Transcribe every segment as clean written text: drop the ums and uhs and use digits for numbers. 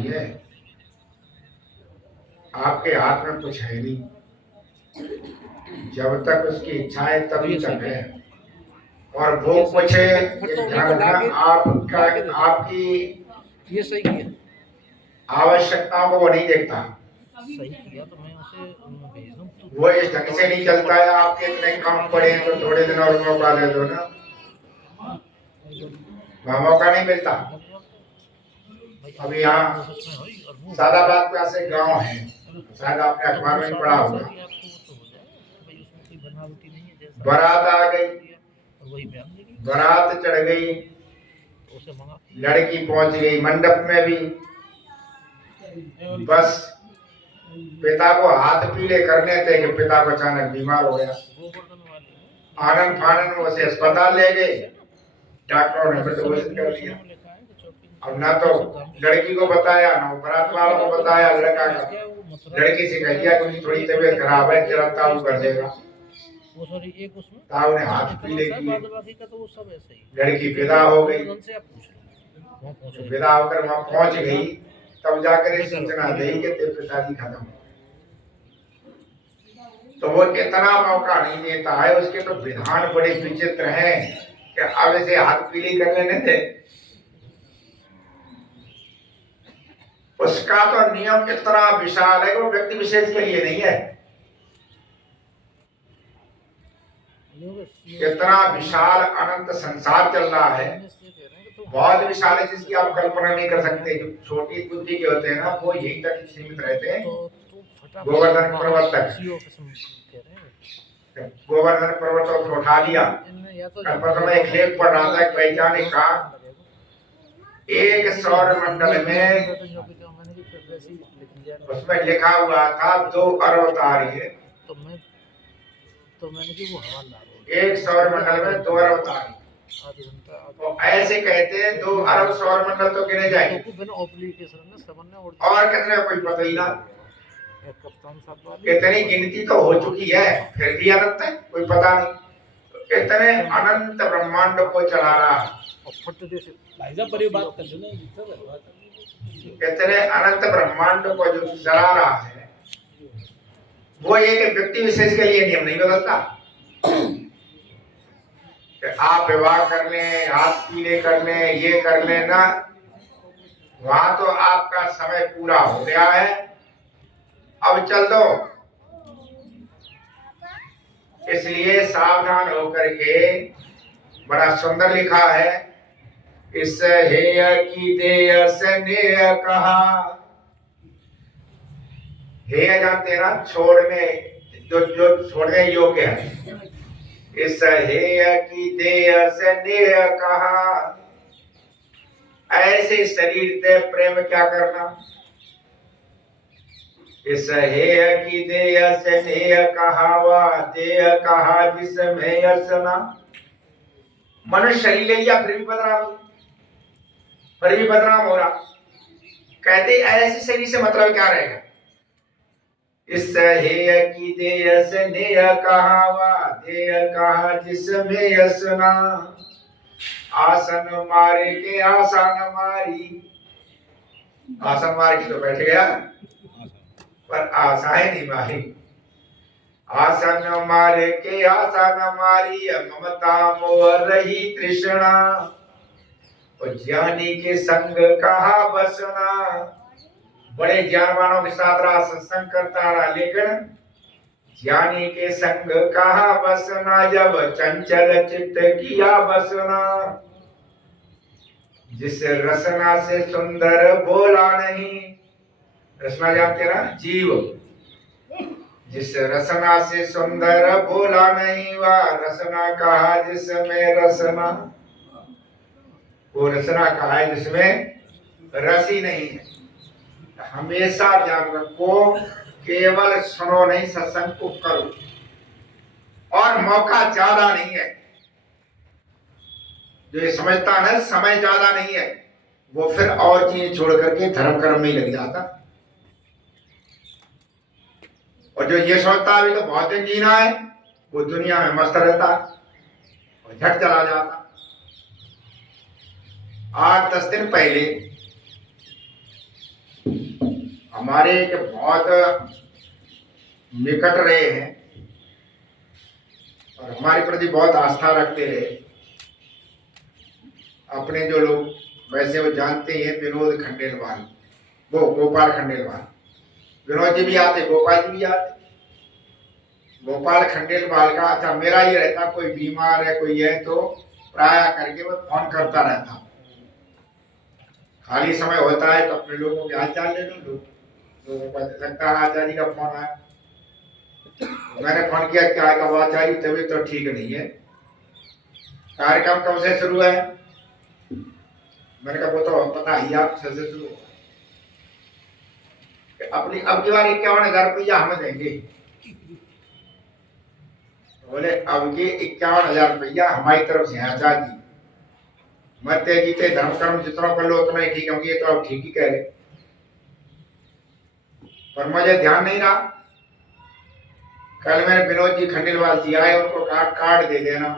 नहीं है, आपके हाथ में कुछ है नहीं। जब तक उसकी इच्छा है तभी तक है। और वो कुछ ध्यान रखना, आपका आपकी ये सही किया, आवश्यकताओं को वो नहीं देखता। सही किया तो मैं उसे भेज दूं। वो इस ढंग से नहीं चलता है, आपके इतने काम पड़े हैं तो थोड़े दिन और मौका दे दो ना, वहाँ मौका नहीं मिलता। अभी यहाँ सादाबाद पे ऐसे गांव है, शायद आपने अखबार में पढ़ा होगा, बारात आ गई, बारात चढ़ गई, लड़की पहुंच गई मंडप में भी, बस पिता को हाथ पीले करने थे कि पिता को अचानक बीमार हो गया। आनंद फानंद में उसे अस्पताल ले गए, डॉक्टरों ने मृत घोषित कर दिया। अब ना तो लड़की को बताया, ना बारात वालों को बताया, लड़का का लड़की से कह दिया कि थोड़ी तबीयत खराब है, जरा ताऊ कर देगा। ताऊ ने हाथ पीले किए, लड़की विदा हो गई। विदा होकर वहां पहुंच गई, तब जाकर सूचना दी कि तेरे पिताजी खत्म। तो वो इतना मौका नहीं देता है, उसके तो विधान बड़े विचित्र हैं कि अब इसे हाथ पीली कर लेने थे। उसका तो नियम इतना विशाल है कि वो व्यक्ति विशेष के लिए नहीं है। इतना विशाल अनंत संसार चल रहा है, बहुत विशाल है, जिसकी आप कल्पना नहीं कर सकते। जो छोटी बुद्धि के होते हैं ना, वो यहीं तक सीमित रहते हैं। गोवर्धन पर्वत तक, गोवर्धन पर्वत को उठा लिया। कल में एक लेख पढ़ रहा था, एक वैज्ञानिक का, एक सौर मंडल में उसमें लिखा हुआ था 2 अरब तारे, एक सौर मंडल में 2 अरब तारे। तो ऐसे कहते हैं 2 अरब सौर मंडल तो गिने जाएंगे, और कितने कोई पता ही ना। कितनी गिनती तो हो चुकी है, फिर भी अनंत है, कोई पता नहीं। इतने अनंत ब्रह्मांड को चला रहा है, इतने अनंत ब्रह्मांड को जो चला रहा है, वो एक व्यक्ति विशेष के लिए नियम नहीं बदलता कि आप विवाह कर लें, हाथ पीले कर लें, ये कर लें ना। वहां तो आपका समय पूरा हो गया है, अब चल दो। इसलिए सावधान होकर के, बड़ा सुंदर लिखा है, इस हेय की देय से नेय कहा। हेय जानते हैं ना, छोड़ने, जो छोड़ने योग्य है। इस हेय की देय से नेय कहा, ऐसे शरीर से प्रेम क्या करना। इस हेय की देय से नेय कहावा, देय कहा जिसमें यसना। मनुष्य शरीर ले लिया, फिर भी बदनाम हो रहा। कहते ऐसे शरीर से मतलब क्या रहेगा। इस हेय की देय से नेय कहावा, देय कहा जिसमें यसना। आसन मारे के आसान मारी, आसन मार के तो बैठ गया, पर आशाएं नहीं मारी। आसन मारे के आसान मारी, ममता मोह रही तृष्णा। और ज्ञानी के संग कहा बसना। बड़े ज्ञानवानों के साथ रहा, सत्संग करता रहा, लेकिन ज्ञानी के संग कहा बसना। जब चंचल चित्त किया बसना। जिस रसना से सुंदर बोला नहीं, रसना जानते ना, जीव। जिस रसना से सुंदर बोला नहीं, वह रसना कहा जिसमें रसना। वो रसना कहा है जिसमें रस ही नहीं है। हमेशा ध्यान रखो, केवल सुनो नहीं, सत्संग को करो। और मौका ज्यादा नहीं है, जो ये समझता है समय ज्यादा नहीं है, वो फिर और चीज छोड़ करके धर्म कर्म में लग जाता। और जो ये सोचता अभी तो बहुत दिन जीना है, वो दुनिया में मस्त रहता और झट चला जाता। 8-10 दिन पहले हमारे जो बहुत निकट रहे हैं और हमारे प्रति बहुत आस्था रखते रहे, अपने जो लोग वैसे वो जानते हैं, विनोद खंडेलवाल, वो गोपाल खंडेलवाल, विनोद जी भी आते, गोपाल जी भी आते। गोपाल खंडेलवाल का अच्छा मेरा ही रहता, कोई बीमार है कोई है तो प्राय करके वो फोन करता रहता, खाली समय होता है तो अपने लोगों के हाथ चाल ले लो, लोगों को लगता है आचार्य का फोन आया, मैंने फोन किया, क्या है कहा आचार्य तबीयत तो ठीक नहीं है। कार्यक्रम कब से शुरू है? मैंने कहा वो तो पता ही आप से शुरू होगा, अपनी अब की बार 51,000 रुपया हमें देंगे। बोले अब के 51,000 रुपया हमारी तरफ से है आचार्य जी, मरते जीते धर्म कर्म जितना कर लो उतना ही ठीक है। ये तो आप ठीक ही कह रहे, पर मुझे ध्यान नहीं रहा। कल मैंने विनोद जी खंडेलवाल जी आए, उनको कार्ड दे देना।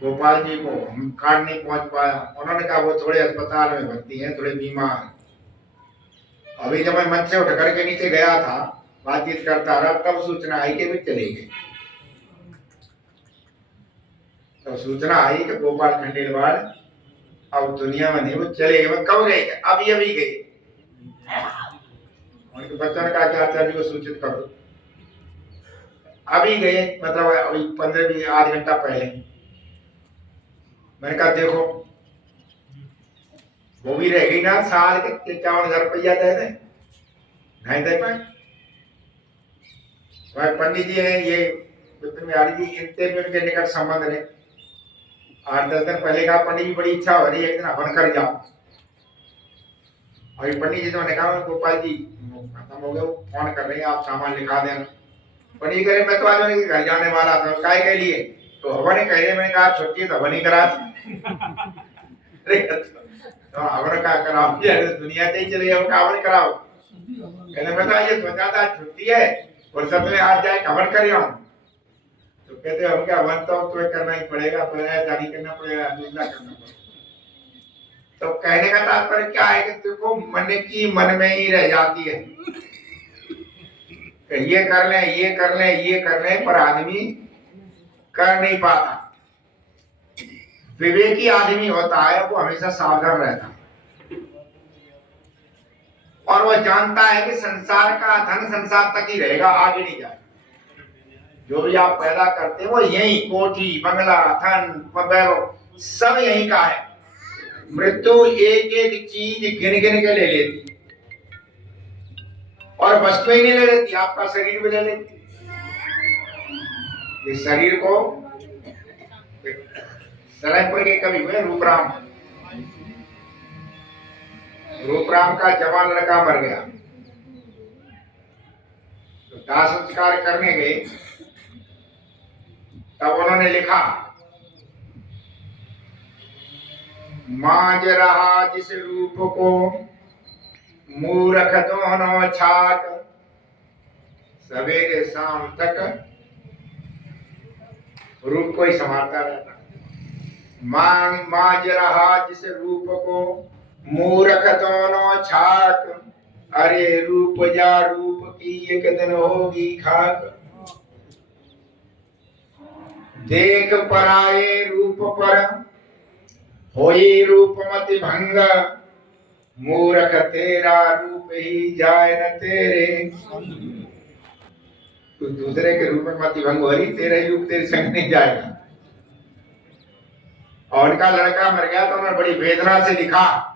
गोपाल जी को हम कार्ड नहीं पहुंच पाया, उन्होंने कहा वो थोड़े अस्पताल में भर्ती हैं, थोड़े बीमार। अभी जब मैं मंच से उठ करके नीचे गया था, बातचीत करता रहा, तब सूचना आई कि वे चले गए। तो सूचना आई कि गोपाल खंडेलवाल अब दुनिया में नहीं, वो चले गए। कब गए? अभी गए। उनके बच्चों ने कहा कि आचार्य को सूचित कर दो, अभी गए, मतलब अभी 15-20 आध घंटा पहले। मैंने कहा देखो वो भी रह गई ना, साल के 51,000 रुपया दे दें, नहीं दे पाए। वह पंडित जी हैं ये विपिन बिहारी जी, इनसे भी उनके निकट संबंध रहे। 8-10 दिन पहले कहा पंडित जी बड़ी इच्छा हो रही है, एक दिन हवन कर जाओ। और पंडित जी तो ने कहा गोपाल जी खत्म हो गया, फोन कर रहे हैं, आप सामान लिखा देना। पंडित कह रहे मैं तो आज उनके घर जाने वाला था, काय के लिए? तो हवन कह रहे, मैंने कहा छुट्टी तो हवन ही करा तो हवन का कराओ, दुनिया से ही चले जाओ, हवन कराओ। कहने मैं तो ये सोचा था छुट्टी है और सब में आज जाए हवन कर आऊं। तो कहते हम क्या हवन तो तुम्हें करना ही पड़ेगा, पर ऐसा नहीं करना पड़ेगा, दूसरा करना पड़ेगा। तो कहने का तात्पर्य क्या है कि देखो मन की मन में ही रह जाती है, ये कर ले ये कर ले ये कर ले, पर आदमी कर नहीं पाता। विवेकी आदमी होता है वो हमेशा सावधान रहता है और वो जानता है कि संसार का धन संसार तक ही रहेगा, आगे नहीं जाएगा। जो भी आप पैदा करते हैं वो यही, कोठी बंगला धन वैभव सब यही का है। मृत्यु एक एक चीज गिन गिन के ले लेती और वस्तु ही नहीं ले लेती, आपका शरीर भी ले लेती। इस शरीर को सलेमपुर के कवि हुए रूपराम का जवान लड़का मर गया, तो दाह संस्कार करने गए, तब उन्होंने लिखा मांझ रहा जिस रूप को मूरख दोनों छाट, सवेरे शाम तक रूप को ही संभालता रहता। मांझ रहा जिस रूप को मूरख दोनों छाट, अरे रूप जा रूप की एक दिन होगी खाक। देख पराये रूप पर होई रूपमति भंग, मूरख तेरा रूप ही जाए न तेरे। तो दूसरे के रूप में मति भंग हो रही, तेरा ही रूप तेरे संग नहीं जाएगा। और उनका लड़का मर गया तो उन्होंने बड़ी वेदना से लिखा,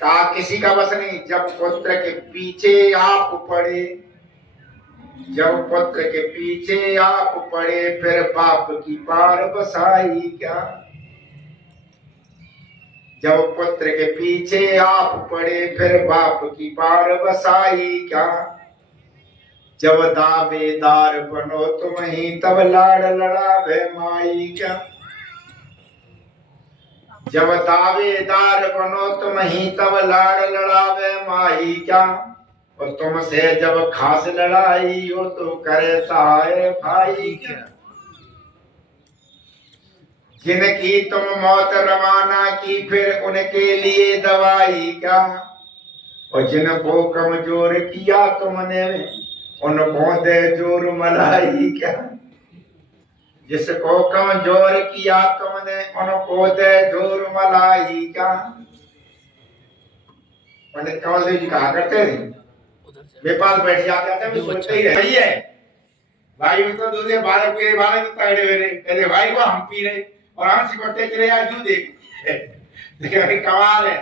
कहा किसी का बस नहीं, जब पुत्र के पीछे आप पड़े, जब पुत्र के पीछे आप पड़े, फिर बाप की पार बसाई क्या। जब पुत्र के पीछे आप पड़े, फिर बाप की पार बसाई क्या। जब दावेदार बनो तुम ही, तब लाड़ लड़ावे माई क्या। जब दावेदार बनो तुम ही, तब लाड़ लड़ावे माई क्या। और तुमसे जब खास लड़ाई हो, तो करे सहाय भाई क्या। जिनकी तुम मौत रवाना की, फिर उनके लिए दवाई क्या। और जिनको कमजोर किया तुमने, उनको दे जोर मलाई क्या। जिसको कमजोर किया तुमने, उनको दे जोर मलाई क्या। पंडित कंवर देव जी कहा करते थे, मेरे पास बैठ जाते थे, मैं सोचते ही रही है भाई, वो तो दूसरे बालक के बालक तो तगड़े हुए कहते भाई को हम पी रहे और हम सिकड़ते चले यार क्यों देख। लेकिन कमाल है,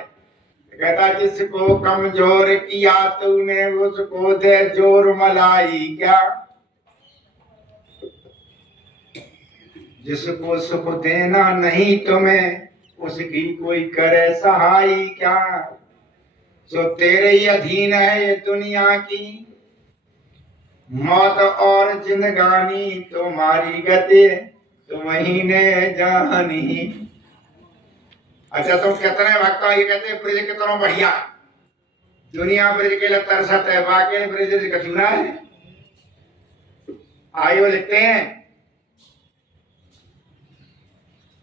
कहता जिसको कमजोर किया तूने, उसको दे जोर मलाई क्या। जिसको सुख देना नहीं तुम्हें, उसकी कोई करे सहाय क्या। जो तेरे ही अधीन है ये दुनिया की, मौत और जिंदगानी तुम्हारी गति तुम ही ने जानी। अच्छा तुम कितने भक्त हो, ये कहते हैं ब्रज कितना बढ़िया, दुनिया ब्रज के लिए तरसत है, बाकी ब्रज कचूरा है। आइयो लिखते हैं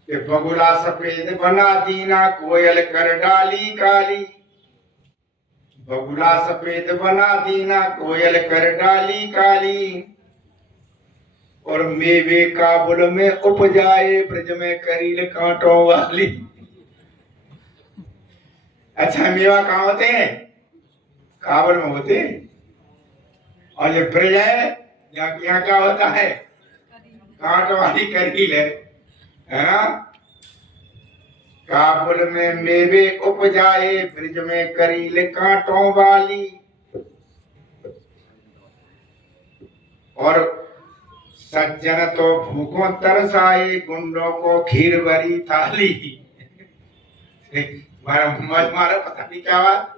कि बगुला सफेद बना दीना, कोयल कर डाली काली। बगुला सफेद बना दीना, कोयल कर डाली काली। और मेवे काबुल में उपजाए, ब्रज में करील कांटों वाली। अच्छा मेवा कहाँ होते हैं, काबुल में होते हैं। और जो ब्रज है यहाँ क्या होता है, कांटों वाली करील है ना। काबुल में मेवे उपजाए, ब्रज में करील कांटों वाली। और सज्जन तो भूखों तरसाए, गुंडों को खीर भरी थाली। मारा पता नहीं क्या बात,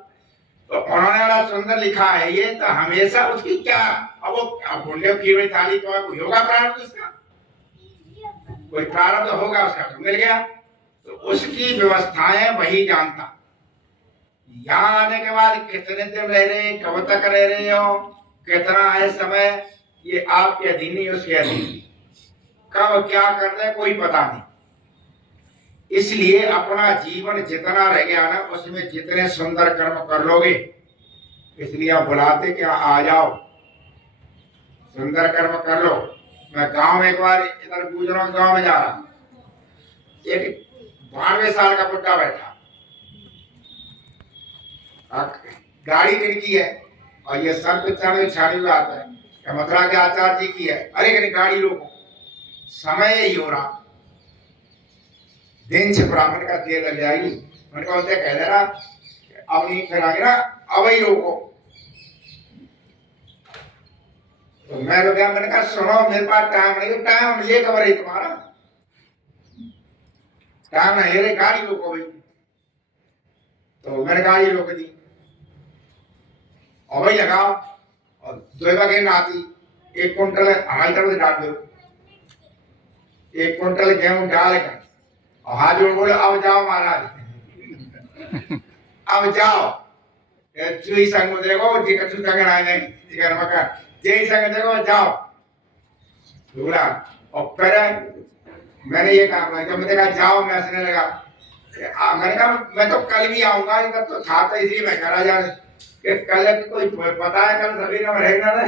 तो उन्होंने बड़ा सुंदर लिखा है ये, तो हमेशा उसकी क्या, अब वो गुंडे को खीर भरी थाली तो कोई होगा प्रारब्ध उसका, कोई प्रारब्ध होगा उसका तो मिल गया, तो उसकी व्यवस्थाएं वही जानता। यहाँ आने के बाद कितने दिन रह रहे, कब तक रह रहे हो, कितना है समय, ये आपके अधीन ही उसके अधीन, कब क्या कर रहे कोई पता नहीं। इसलिए अपना जीवन जितना रह गया ना, उसमें जितने सुंदर कर्म कर लोगे, इसलिए आप बुलाते कि आ जाओ सुंदर कर्म कर लो। मैं गांव में एक बार इधर गुजरात गांव में जा रहा, एक 92 साल का बुढ़ा बैठा, गाड़ी खिड़की है और ये सर पे चढ़ छाड़ी हुआ आता है, मथुरा के आचार्य जी की है। अरे कहने गाड़ी रोको, समय ही हो रहा, दिन से ब्राह्मण का देर लग जाएगी। मैंने कहा उनसे कह देना अब नहीं कराएंगे ना, अब ही रोको। तो मैं तो क्या, मैंने कहा सुनो मेरे पास टाइम नहीं, टाइम हम ये खबर है तुम्हारा, टाइम नहीं रे, गाड़ी रोको भाई। तो मैंने गाड़ी रोक दी और भाई लगाओ, और दो बगे नाती 1 कुंटल हमारी तरफ से डाल दो, 1 कुंटल गेहूं डाल कर और हाथ जोड़ बोले अब जाओ महाराज, अब जाओ। चुई संग में देखो जी कछु संग आने जिगर मका जय संग देखो जाओ बोला। और फिर मैंने ये कहा, जब मैंने कहा जाओ, मैं हंसने लगा। मैंने कहा मैं तो कल भी आऊंगा, इधर तो था तो इसलिए मैं करा जा कि कल कोई पता है, कल सभी ना रहेगा ना।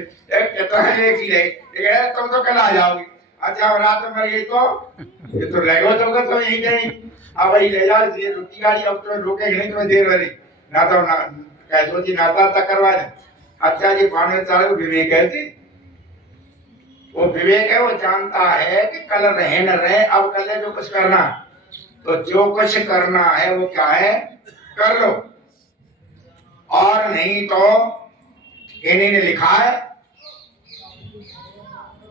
कहता है एक ही रहे, तुम तो कल आ जाओगे। अच्छा रात में ये तो रहेगा तो यही कहीं अब वही ले जाओ, ये रुकी गाड़ी अब तो रोके नहीं, तुम्हें देर वाली ना तो कैसो जी नाता तक करवा दे। अच्छा जी 92 साल को विवेक है जी, वो विवेक है, वो जानता है कि कल रहे न रहे, अब कल जो कुछ करना, तो जो कुछ करना है वो क्या है कर लो। और नहीं तो इन्हीं ने लिखा है,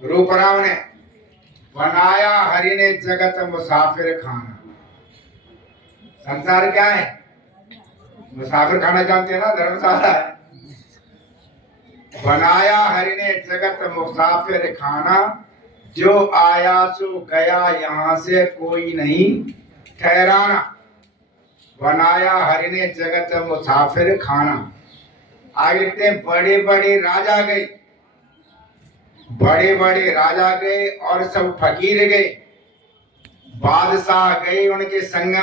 रूपराव ने, बनाया हरि ने जगत मुसाफिर खाना। संसार क्या है, मुसाफिर खाना जानते हैं ना, धर्मशाला है। बनाया हरि ने जगत मुसाफिर खाना, जो आया सो गया यहाँ से कोई नहीं ठहराना। बनाया हरि ने जगत मुसाफिर खाना। आगे लिखते हैं बड़े बड़े राजा गए, बड़े बड़े राजा गए और सब फकीर गए, बादशाह गए उनके संग में।